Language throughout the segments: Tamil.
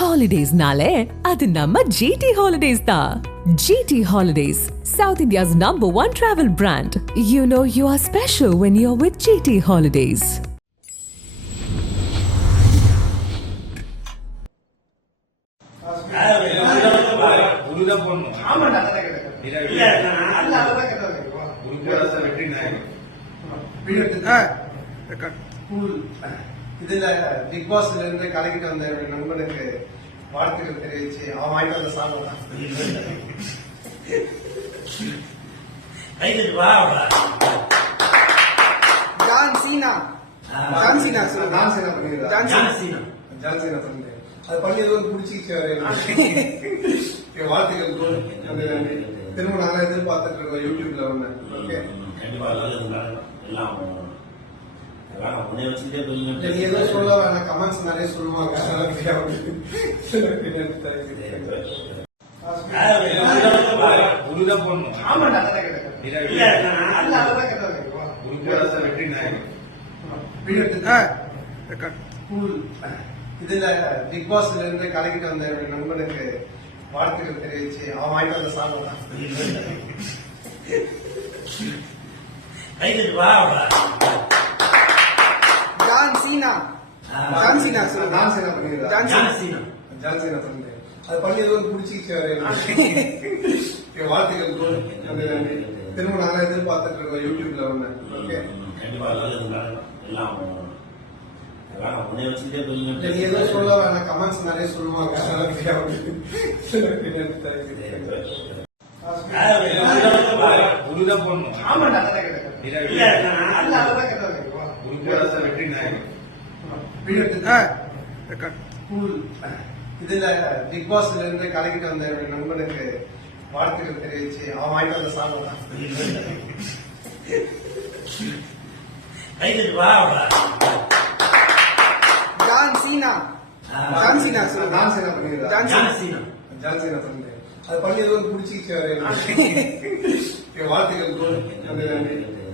Holidays-nale, adu namma GT Holidays da. GT Holidays, South India's #1 travel brand. You know you are special when you're with GT Holidays. இதுல பிக் பாஸ்ல இருந்து கலக்கிட்டு வந்த நண்பனுக்கு வாழ்த்துக்கள் தெரிவிச்சு அவன் வாங்கிட்டு வந்த சாங் அது பண்ணி எதுவும் பிடிச்சிச்சு வாழ்த்துக்கள் திரும்ப நல்லா எதிர்பார்த்துட்டு இருக்கோம் யூடியூப்ல ஒண்ணு. ஓகே, நீ ஏதோ சொல்ல வேணாம், கமெண்ட்ஸ் நிறைய சொல்லுவாங்க. இதுல பிக் பாஸ்ல இருந்து கலக்கிட்டு வந்த நண்பனுக்கு வாழ்த்துக்கள் தெரிவிச்சு அவன் வாங்கிட்டு வந்த சாங் அது பண்ணி எதுவும் பிடிச்சிச்சு வாழ்த்துக்கள் திரும்ப நல்லா எதிர்பார்த்துட்டு இருக்கோம் யூடியூப்ல ஒண்ணு. ஓகே, நீ ஏதோ சொல்ல வேணாம், கமெண்ட்ஸ் நிறைய சொல்லுவாங்க. இதுல பிக் பாஸ்ல இருந்து கலக்கிட்டு வந்த நண்பனுக்கு வாழ்த்துக்கள் தெரிவிச்சு அவன் வாங்கிட்டு வந்த சாங் அது பண்ணி எதுவும் பிடிச்சிச்சு வாழ்த்துக்கள்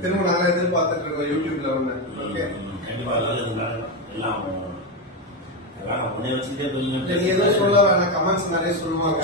திரும்ப நல்லா எதிர்பார்த்துட்டு இருக்கோம் யூடியூப்ல ஒண்ணு. ஓகே, நீ ஏதோ சொல்ல வேணாம், கமெண்ட்ஸ் நிறைய சொல்லுவாங்க.